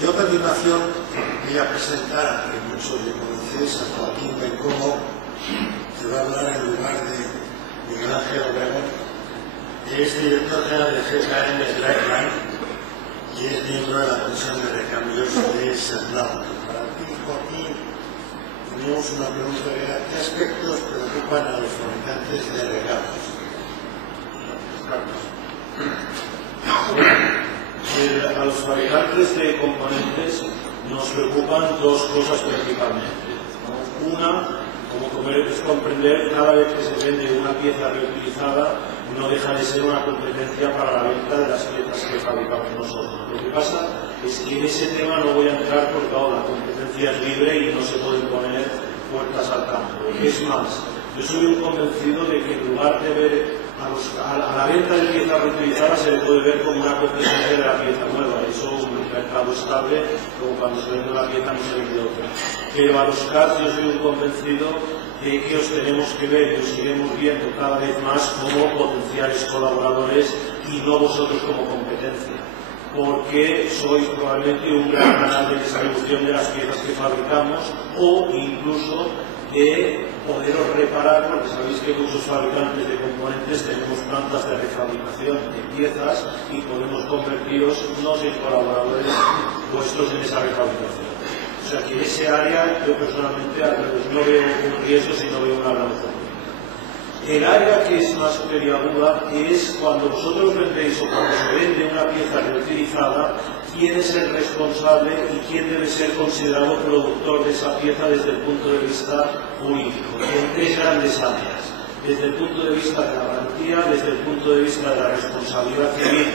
Yo a continuación voy a presentar, a que muchos le conocéis, a Joaquín Bencomo, que va a hablar en lugar de Miguel Ángel Obregón, que es director general de GKN Driveline y es miembro de la Comisión de Recambios de Sernao. Para ti, Joaquín, tenemos una pregunta de qué aspectos preocupan a los fabricantes de regalos. A los fabricantes de componentes nos preocupan dos cosas principalmente. Una, como es comprender, cada vez que se vende una pieza reutilizada no deja de ser una competencia para la venta de las piezas que fabricamos nosotros. Lo que pasa es que en ese tema no voy a entrar porque la competencia es libre y no se pueden poner puertas al campo. Es más, yo soy un convencido de que en lugar de ver a la venta de piezas reutilizadas se le puede ver como una competencia de la pieza nueva. Eso es un mercado estable, como cuando se vende una pieza no se vende otra. Pero a los CAD yo soy un convencido de que os tenemos que ver y os iremos viendo cada vez más como potenciales colaboradores y no vosotros como competencia, porque sois probablemente un gran canal de distribución de las piezas que fabricamos o incluso de poderos reparar, porque sabéis que muchos fabricantes de componentes tenemos plantas de refabricación de piezas y podemos convertiros en colaboradores vuestros en esa refabricación. O sea que en ese área yo personalmente no veo un riesgo, sino veo una gran oportunidad. El área que es más peliaguda es cuando vosotros vendéis o cuando se vende una pieza reutilizada, quién es el responsable y quién debe ser considerado productor de esa pieza desde el punto de vista jurídico, en tres grandes áreas. Desde el punto de vista de la garantía, desde el punto de vista de la responsabilidad civil,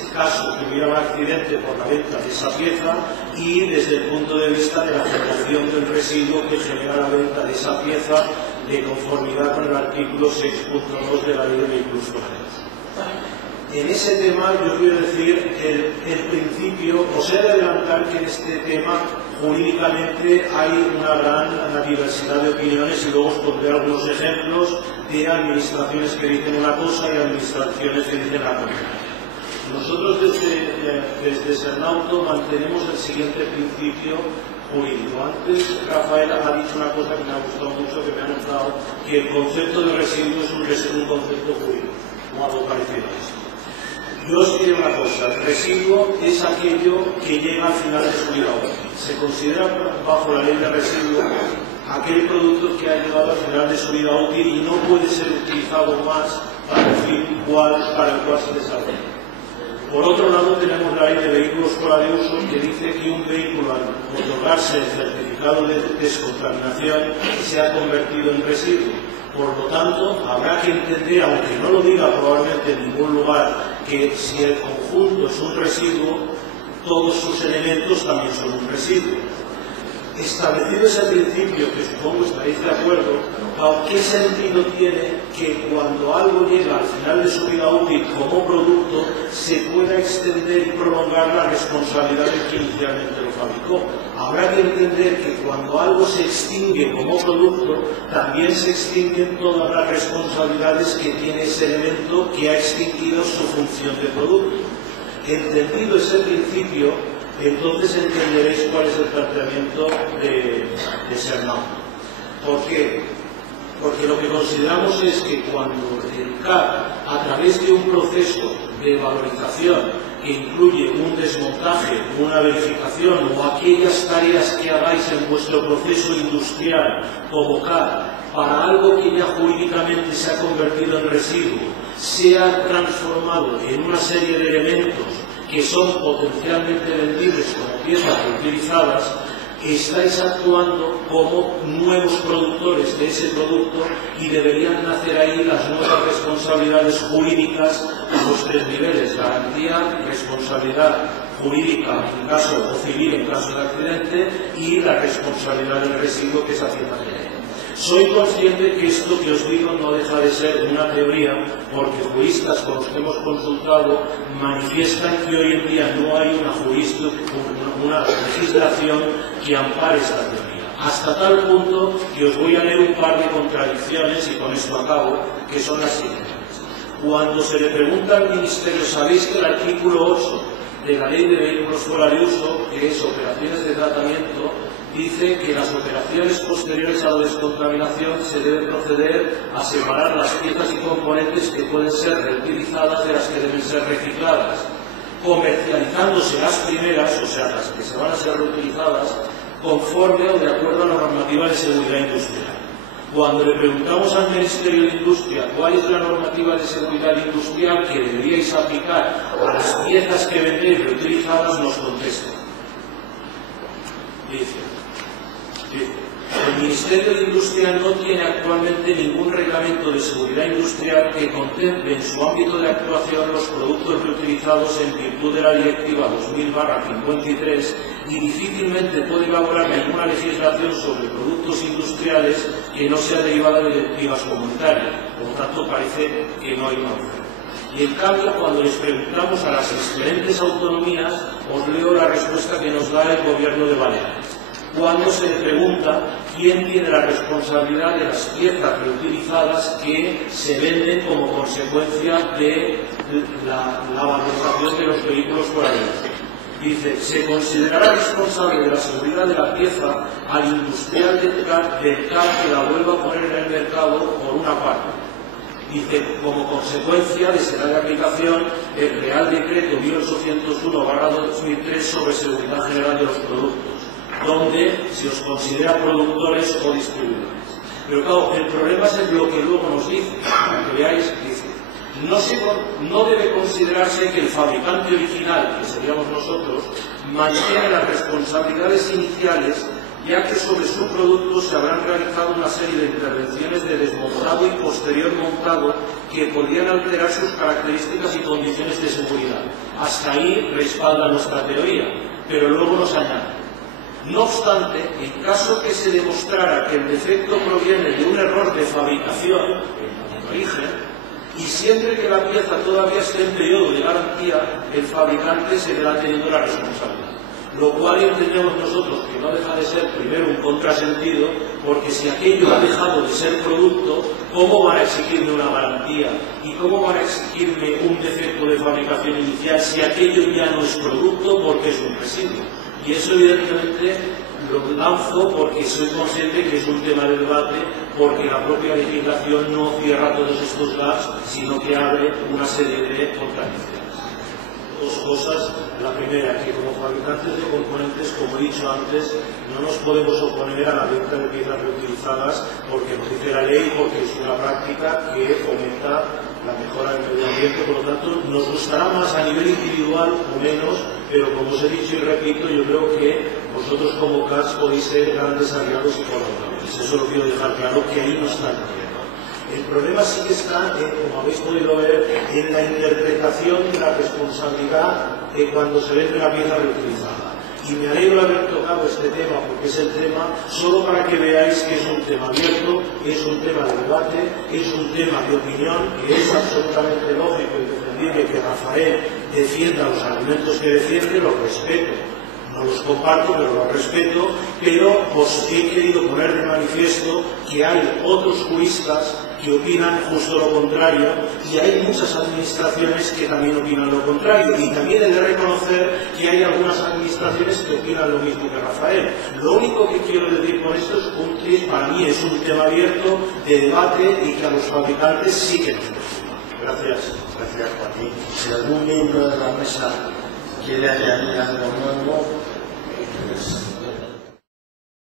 en caso que hubiera un accidente por la venta de esa pieza, y desde el punto de vista de la generación del residuo que genera la venta de esa pieza de conformidad con el artículo 6.2 de la Ley de Vehículos Usados. En ese tema yo quiero decir que el principio, os he de adelantar que en este tema jurídicamente hay una gran diversidad de opiniones y luego os pondré algunos ejemplos de administraciones que dicen una cosa y administraciones que dicen la contraria. Nosotros desde Sernauto mantenemos el siguiente principio jurídico. Antes Rafael ha dicho una cosa que me ha gustado mucho, que me ha notado, que el concepto de residuo es un concepto jurídico, o algo parecido a esto. Yo os diré una cosa, el residuo es aquello que llega al final de su vida útil. Se considera bajo la ley de residuo aquel producto que ha llegado al final de su vida útil y no puede ser utilizado más para el fin para el cual se desarrolla. Por otro lado, tenemos la ley de vehículos fuera de uso que dice que un vehículo al otorgarse el certificado de descontaminación se ha convertido en residuo. Por lo tanto, habrá que entender, aunque no lo diga probablemente en ningún lugar, que si el conjunto es un residuo, todos sus elementos también son un residuo. Establecido ese principio, que supongo estaréis de acuerdo, ¿qué sentido tiene que cuando algo llega al final de su vida útil como producto se pueda extender y prolongar la responsabilidad de quien inicialmente lo fabricó? Habrá que entender que cuando algo se extingue como producto, también se extinguen todas las responsabilidades que tiene ese elemento que ha extinguido su función de producto. Entendido ese principio, entonces entenderéis cuál es el planteamiento de Sernao. ¿Por qué? Porque lo que consideramos es que cuando el CAD, a través de un proceso de valorización que incluye un desmontaje, una verificación o aquellas tareas que hagáis en vuestro proceso industrial como CAD, para algo que ya jurídicamente se ha convertido en residuo, se ha transformado en una serie de elementos que son potencialmente vendibles como piezas reutilizadas, estáis actuando como nuevos productores de ese producto y deberían nacer ahí las nuevas responsabilidades jurídicas a los tres niveles: garantía, responsabilidad jurídica en caso o civil en caso de accidente y la responsabilidad del residuo, que es Hacienda General. Soy consciente que esto que os digo no deja de ser una teoría, porque juristas con los que hemos consultado manifiestan que hoy en día no hay una legislación que ampare esta teoría. Hasta tal punto que os voy a leer un par de contradicciones, y con esto acabo, que son las siguientes. Cuando se le pregunta al Ministerio, sabéis que el artículo 8 de la Ley de Vehículos Fuera de Uso, que es operaciones de tratamiento, dice que en las operaciones posteriores a la descontaminación se debe proceder a separar las piezas y componentes que pueden ser reutilizadas de las que deben ser recicladas, comercializándose las primeras, o sea, las que se van a ser reutilizadas, conforme o de acuerdo a la normativa de seguridad industrial. Cuando le preguntamos al Ministerio de Industria cuál es la normativa de seguridad industrial que deberíais aplicar a las piezas que vendéis reutilizadas, nos contesta. Dice, el Ministerio de Industria no tiene actualmente ningún reglamento de seguridad industrial que contemple en su ámbito de actuación los productos reutilizados en virtud de la Directiva 2000/53 y difícilmente puede elaborar ninguna legislación sobre productos industriales que no sea derivada de directivas comunitarias. Por lo tanto, parece que no hay una oferta. Y en cambio, cuando les preguntamos a las diferentes autonomías, os leo la respuesta que nos da el Gobierno de Baleares. Cuando se le pregunta quién tiene la responsabilidad de las piezas reutilizadas que se venden como consecuencia de la valorización de los vehículos fuera de uso. Dice, se considerará responsable de la seguridad de la pieza al industrial del CAR que la vuelva a poner en el mercado por una parte. Dice, como consecuencia de será de aplicación el Real Decreto 1801/2003 sobre seguridad general de los productos, donde se os considera productores o distribuidores. Pero claro, el problema es lo que luego nos dice, para que veáis, dice, no debe considerarse que el fabricante original, que seríamos nosotros, mantiene las responsabilidades iniciales, ya que sobre su producto se habrán realizado una serie de intervenciones de desmontado y posterior montado que podrían alterar sus características y condiciones de seguridad. Hasta ahí respalda nuestra teoría, pero luego nos añade. No obstante, en caso que se demostrara que el defecto proviene de un error de fabricación, en origen, y siempre que la pieza todavía esté en periodo de garantía, el fabricante seguirá teniendo la responsabilidad. Lo cual entendemos nosotros que no deja de ser primero un contrasentido, porque si aquello ha dejado de ser producto, ¿cómo van a exigirme una garantía? ¿Y cómo van a exigirme un defecto de fabricación inicial si aquello ya no es producto porque es un residuo? Y eso evidentemente lo lanzo porque soy consciente que es un tema de debate, porque la propia legislación no cierra todos estos gaps, sino que abre una serie de contradicciones. Dos cosas. La primera, que como fabricantes de componentes, como he dicho antes, no nos podemos oponer a la venta de piezas reutilizadas porque nos dice la ley, porque es una práctica que fomenta la mejora del medio ambiente. Por lo tanto, nos gustará más a nivel individual o menos, pero como os he dicho y repito, yo creo que vosotros como CAS podéis ser grandes aliados y colaboradores. Eso lo quiero dejar claro, que ahí no está el problema. El problema sí que está, como habéis podido ver, en la interpretación de la responsabilidad cuando se vende la pieza reutilizada. Y me alegro de haber tocado este tema, porque es el tema, solo para que veáis que es un tema abierto, es un tema de debate, es un tema de opinión, que es absolutamente lógico y defendible que Rafael defienda los argumentos que defiende, los respeto. No los comparto, pero los respeto, pero os he querido poner de manifiesto que hay otros juristas que opinan justo lo contrario, y hay muchas administraciones que también opinan lo contrario, y también he de reconocer que hay algunas administraciones que opinan lo mismo que Rafael. Lo único que quiero decir con esto es que para mí es un tema abierto de debate y que a los fabricantes sí que nos preocupa. Gracias. Gracias, Joaquín. Si algún miembro de la mesa quiere añadir algo nuevo,